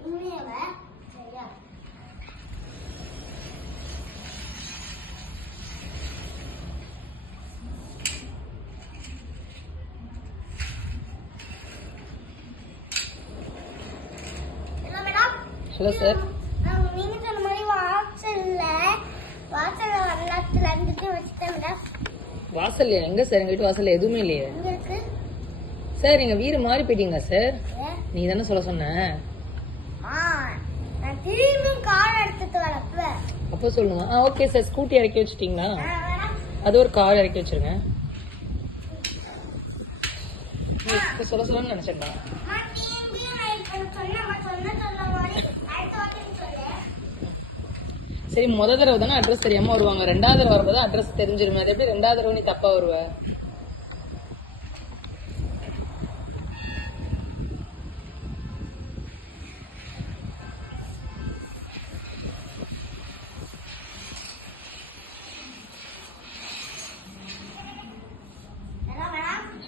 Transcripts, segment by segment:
Hello sir. நீங்க சொன்ன மாதிரி வாசல்ல வரலாத்துல இருந்துட்டு வச்சுட்டேன் மேடம். வாசல்லையா? எங்க சார்? எங்க வீட்டு வாசல்ல எதுவுமே இல்லையே சார். நீங்க வீடு மாறி போயிட்டீங்களா சார்? நீ தானே சொல்ல சொன்ன. நான் திரும்பியும் கார் எடுத்துட்டு வரப்ப அப்போ சொல்லுங்க. Okay sir. ஸ்கூட்டி இறக்கி வச்சிட்டீங்களா? அது ஒரு கார் இறக்கி வச்சிருங்க. சொல்ல சொல்லணும்னு நினைச்சேன்டா. சரி, முத தடவை தானே அட்ரஸ் தெரியாம வருவாங்க. ரெண்டாவது தடவை வரும்போது அட்ரஸ் தெரிஞ்சிருமே. அது எப்படி ரெண்டாவது தடவை நீ தப்பா வருவ?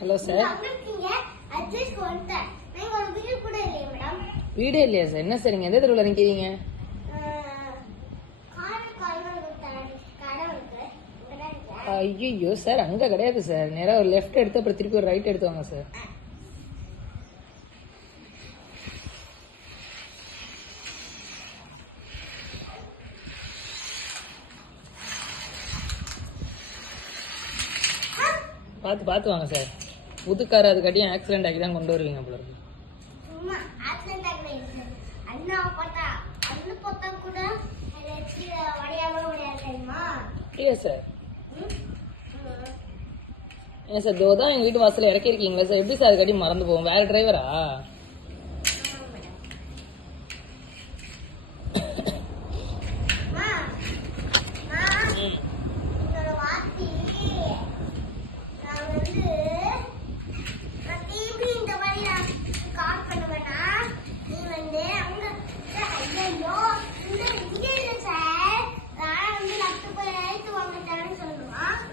Hello sir. வீடே இல்லையா சார்? என்ன சார், நீங்க எந்த தெருவில் நிற்கிறீங்க? ஐயோ சார், அங்க கிடையாது சார். நேரா ஒரு லெஃப்ட் எடுத்து அப்புறம் திருப்பி ஒரு ரைட் எடுத்து வாங்க சார். பார்த்து பார்த்து வாங்க சார். புதுக்கார அதுக்காட்டியும் ஆக்சிடென்ட் ஆகி தான் கொண்டு வருவீங்க போல இருக்கு. சார் ஏன் சார், தான் எங்க வீட்டு வாசல்ல இறக்கிருக்கீங்களா சார்? எப்படி சார் அதுக்காட்டி மறந்து போவோம்? வேற டிரைவரா?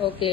ஓகே.